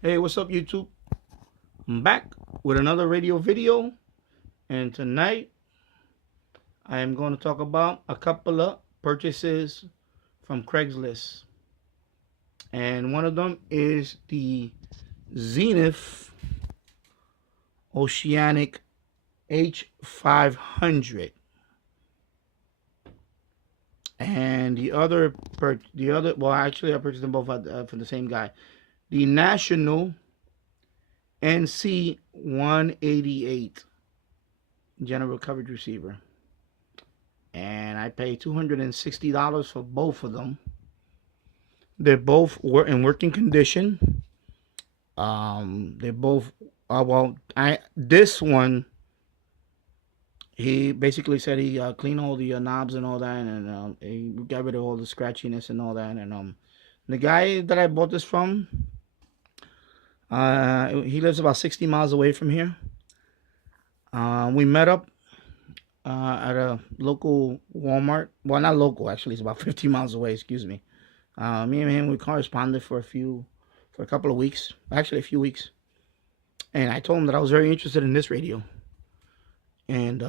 Hey, what's up, YouTube? I'm back with another radio video, and tonight I am going to talk about a couple of purchases from Craigslist. And one of them is the Zenith Oceanic H500. And well, actually, I purchased them both from the same guy. The National NC188 general coverage receiver. And I paid $260 for both of them. They both were in working condition. They both this one, he basically said he cleaned all the knobs and all that, and he got rid of all the scratchiness and all that. And the guy that I bought this from, he lives about 60 miles away from here. We met up at a local Walmart. Well, not local, actually. It's about 50 miles away, excuse me. Me and him, we corresponded for a couple of weeks. Actually, a few weeks. And I told him that I was very interested in this radio. And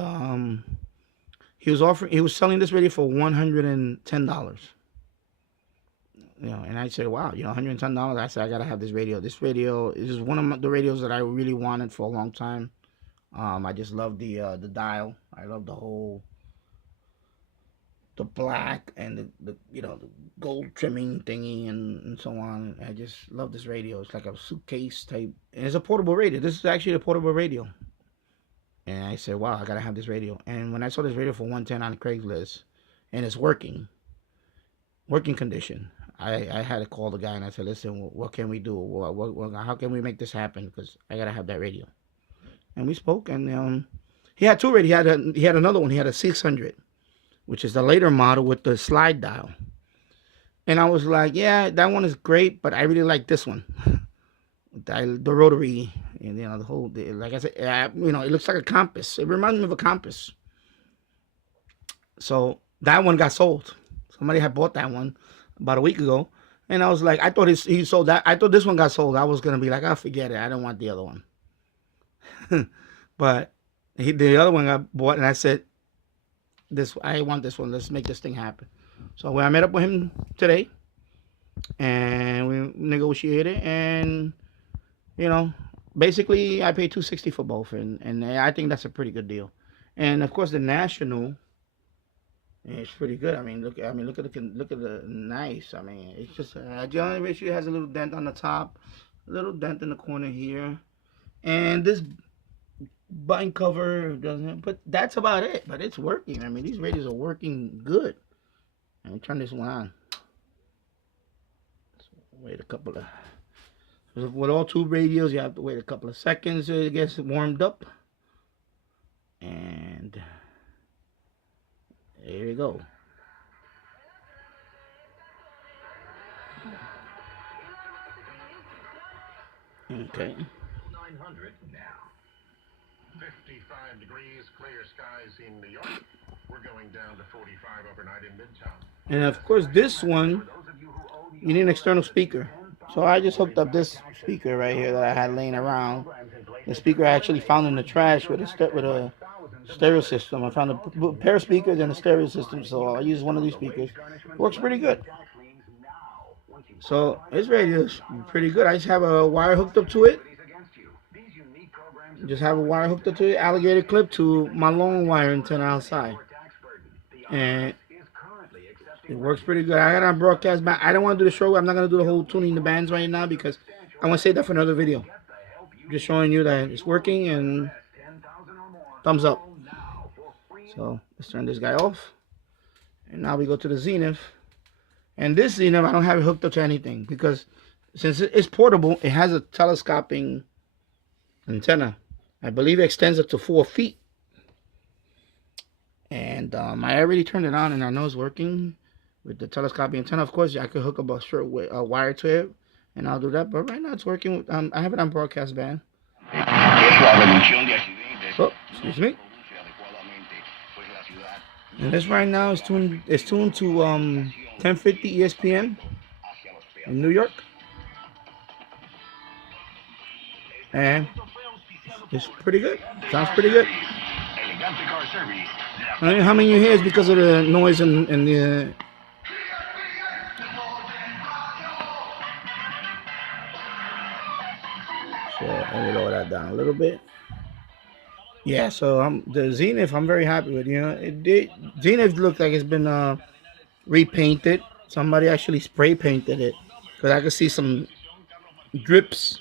he was selling this radio for $110. And I said, wow, $110. I said, I gotta have this radio. This radio is one of the radios that I really wanted for a long time. I just love the dial. I love the black and the gold trimming thingy and so on. I just love this radio. It's like a suitcase type, and it's a portable radio. This is actually a portable radio. And I said, wow, I gotta have this radio. And when I saw this radio for $110 on Craigslist, and it's working condition, I had to call the guy and I said, listen, what can we do? How can we make this happen? Because I gotta have that radio. And we spoke, and he had two radios. He had another one. He had a 600, which is the later model with the slide dial. And I was like, yeah, that one is great, but I really like this one. The rotary, and the whole, like I said, it looks like a compass. It reminds me of a compass. So that one got sold. Somebody had bought that one about a week ago. And I was like, I thought he sold that. I thought this one got sold. I was going to be like, oh, forget it. I don't want the other one. But the other one got bought, and I said, I want this one. Let's make this thing happen. So I met up with him today, and we negotiated, and basically I paid $260 for both, and I think that's a pretty good deal. And of course, the National is pretty good. I mean, look at the nice. I mean, it's just the only issue has a little dent on the top, a little dent in the corner here, and this button cover doesn't, but that's about it. But it's working. I mean, these radios are working good. Let me turn this one on. So wait a couple of, with all two radios, you have to wait a couple of seconds so it gets warmed up. And there you go. Okay. 900 now. 55 degrees, clear skies in New York. We're going down to 45 overnight in Midtown. And of course, this one, you need an external speaker. So I just hooked up this speaker right here that I had laying around. The speaker I actually found in the trash with a stereo system. I found a pair of speakers and a stereo system, so I use one of these speakers. It works pretty good. So this radio is pretty good. I just have a wire hooked up to it. Just have a wire hooked up to it, alligator clip to my long wire antenna outside. And it works pretty good. I got on broadcast band. I don't want to do the show. I'm not going to do the whole tuning the bands right now because I want to save that for another video. Just showing you that it's working, and thumbs up. So let's turn this guy off. And now we go to the Zenith. And this Zenith, I don't have it hooked up to anything because since it's portable, it has a telescoping antenna. I believe it extends up to 4 feet. And I already turned it on, and I know it's working with the telescoping antenna. Of course, I could hook up a short wire to it, and I'll do that. But right now, it's working. I have it on broadcast band. Oh, excuse me. And this right now is tuned. It's tuned to 1050 ESPN in New York. And it's pretty good. Sounds pretty good. I mean, how many you hear is because of the noise and the. So let me lower that down a little bit. Yeah, so the Zenith. I'm very happy with. You know, Zenith looks like it's been repainted. Somebody actually spray painted it, because I could see some drips.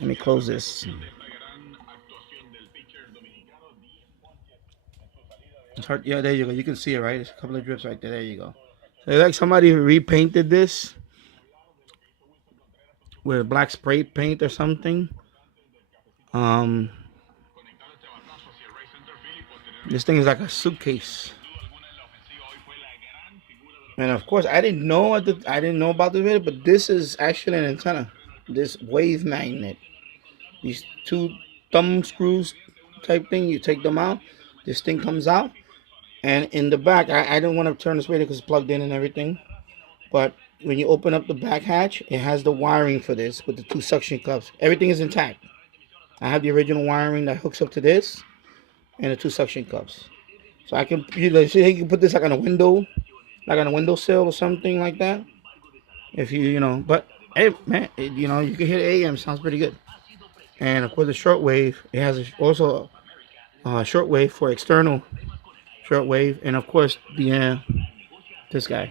Let me close this. It's hard. Yeah, there you go. You can see it, right? There's a couple of drips right there. There you go. So it's like somebody repainted this with black spray paint or something. This thing is like a suitcase. And of course, I didn't know about this video, but this is actually an antenna. This wave magnet. These two thumb screws type thing. You take them out. This thing comes out. And in the back, I don't want to turn this radio because it's plugged in and everything. But when you open up the back hatch, it has the wiring for this with the two suction cups. Everything is intact. I have the original wiring that hooks up to this and the two suction cups. So I can, you can put this like on a window, like on a windowsill or something like that. If you know, but hey, man, you know, you can hear the AM. Sounds pretty good. And of course, the shortwave. It has also a shortwave for external shortwave, and of course the this guy.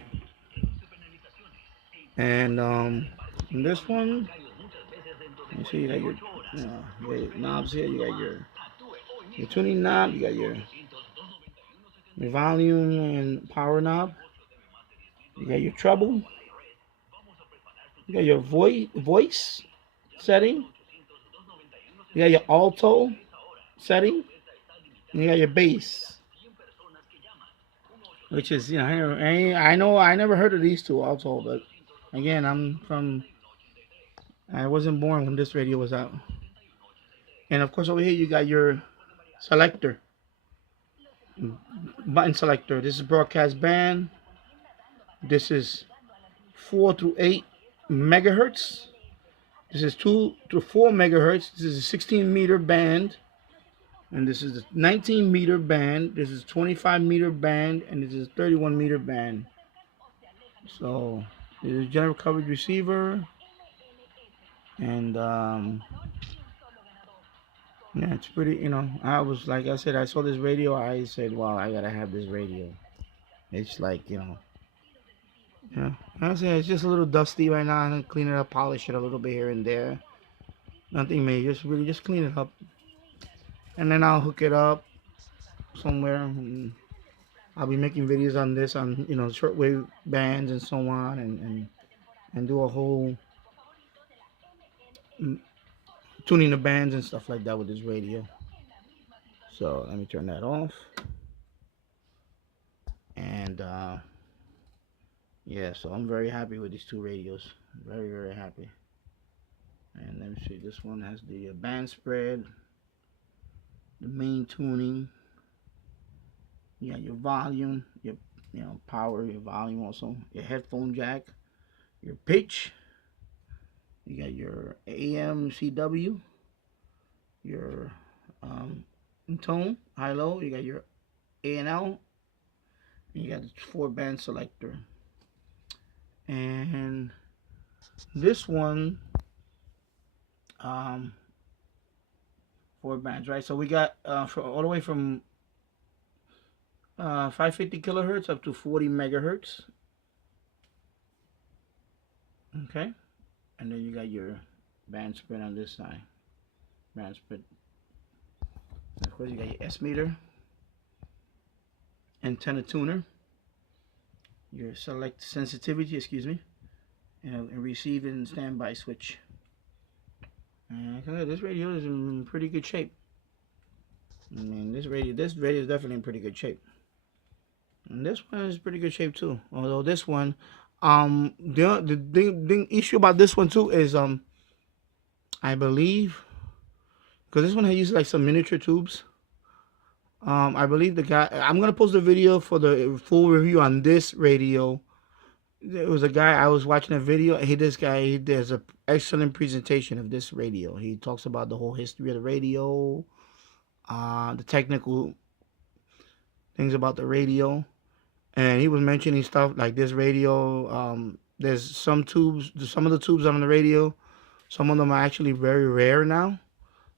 And this one, you see, you got your knobs here. You got your tuning knob. You got your volume and power knob. You got your treble. You got your voice setting. You got your alto setting. And you got your bass, which is, you know, I never heard of these two alto, but again, I wasn't born when this radio was out. And of course, over here you got your selector, button selector. This is broadcast band. This is 4 through 8 megahertz. This is 2 to 4 megahertz. This is a 16-meter band. And this is a 19-meter band. This is 25-meter band. And this is a 31-meter band. So, this is general coverage receiver. And, yeah, it's pretty, you know, I was, like I said, I saw this radio. I said, wow, I gotta have this radio. It's like, you know, yeah, I say it's just a little dusty right now. I'm gonna clean it up, polish it a little bit here and there. Nothing major, just clean it up, and then I'll hook it up somewhere. And I'll be making videos on this, on, you know, shortwave bands and so on, and do a whole tuning the bands and stuff like that with this radio. So let me turn that off. And yeah, so I'm very happy with these two radios. Very, very happy. And let me see, this one has the band spread, the main tuning. You got your volume, your power, your volume also, your headphone jack, your pitch. You got your AM, CW, your tone, high-low. You got your A&L. And you got the 4-band selector. And this one, 4 bands, right? So we got all the way from 550 kilohertz up to 40 megahertz. Okay, and then you got your band spread on this side. Band spread. And of course, you got your S meter, antenna tuner, your select sensitivity, and receive and standby switch. And this radio is in pretty good shape. I mean, this radio is definitely in pretty good shape. And this one is pretty good shape too. Although this one, the issue about this one too is I believe, because this one has used like some miniature tubes. I believe the guy, I'm gonna post a video for the full review on this radio. There was a guy, I was watching a video. This guy, he does an excellent presentation of this radio. He talks about the whole history of the radio, the technical things about the radio, and he was mentioning stuff like this radio. There's some tubes, some of the tubes on the radio, some of them are actually very rare now.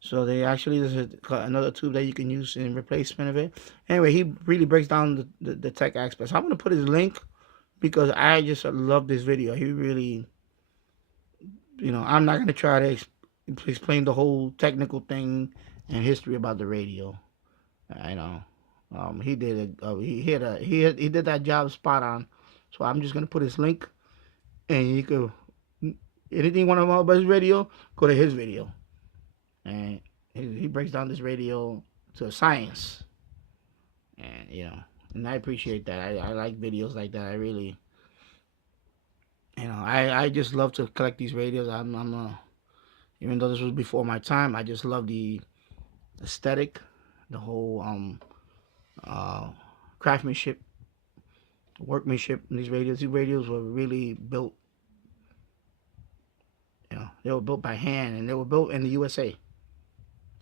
So they actually, there's another tube that you can use in replacement of it. Anyway, he really breaks down the tech aspects. I'm gonna put his link because I just love this video. He really, I'm not gonna try to explain the whole technical thing and history about the radio. I know. He did he did that job spot on. So I'm just gonna put his link, and you could anything you want to know about his radio, go to his video, and he breaks down this radio to science, and and I appreciate that. I like videos like that. I really, I just love to collect these radios. Even though this was before my time, I just love the aesthetic, the whole craftsmanship, workmanship in these radios. These radios were really built, they were built by hand, and they were built in the USA.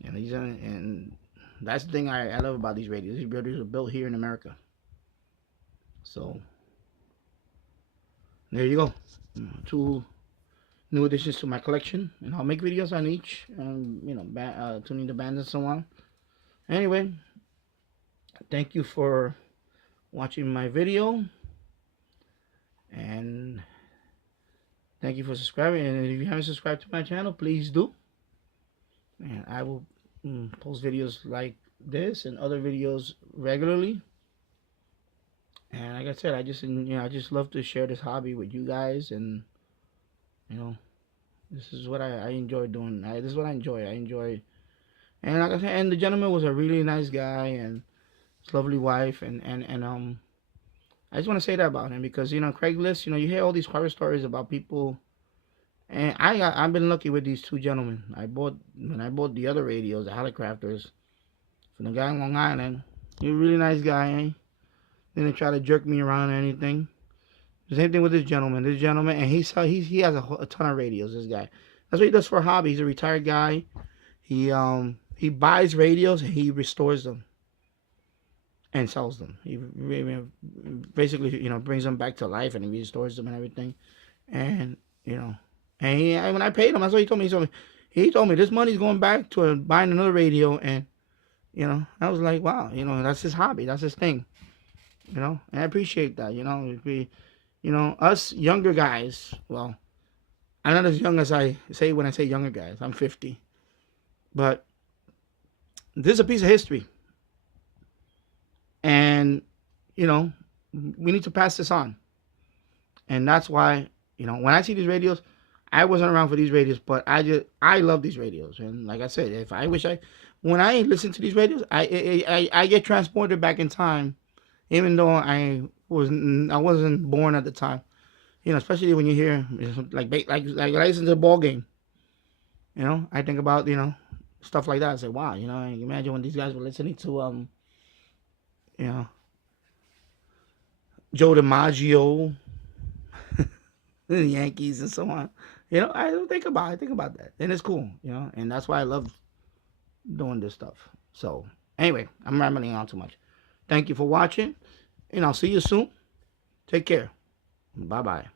And that's the thing I love about these radios. These radios were built here in America. So there you go. Two new additions to my collection, and I'll make videos on each, tuning the bands and so on. Anyway, thank you for watching my video, and thank you for subscribing. And if you haven't subscribed to my channel, please do. And I will post videos like this and other videos regularly. And like I said, I just love to share this hobby with you guys, and this is what I enjoy doing. This is what I enjoy. And like I said, and the gentleman was a really nice guy, and his lovely wife, and I just want to say that about him because Craigslist, you hear all these horror stories about people, and I've been lucky with these two gentlemen. When I bought the other radios, the Helicrafters, from the guy in Long Island. He's a really nice guy. Didn't try to jerk me around or anything. The same thing with this gentleman. And he has a ton of radios. This guy, that's what he does for a hobby. He's a retired guy. He buys radios and he restores them and sells them. He basically brings them back to life and he restores them and everything. And when I paid him, that's what he told me. He told me this money's going back to buying another radio, and I was like, wow, that's his hobby, that's his thing. And I appreciate that. Us younger guys, well, I'm not as young as I say when I say younger guys. I'm 50. But this is a piece of history. And, we need to pass this on. And that's why, when I see these radios, I wasn't around for these radios, but I love these radios. And like I said, when I listen to these radios, I get transported back in time, even though I wasn't born at the time. Especially when you hear like I listen to the ball game. I think about stuff like that. I say, wow, imagine when these guys were listening to Joe DiMaggio, the Yankees and so on. I think about that, and it's cool. And that's why I love doing this stuff. So anyway, I'm rambling on too much. Thank you for watching, and I'll see you soon. Take care. Bye-bye.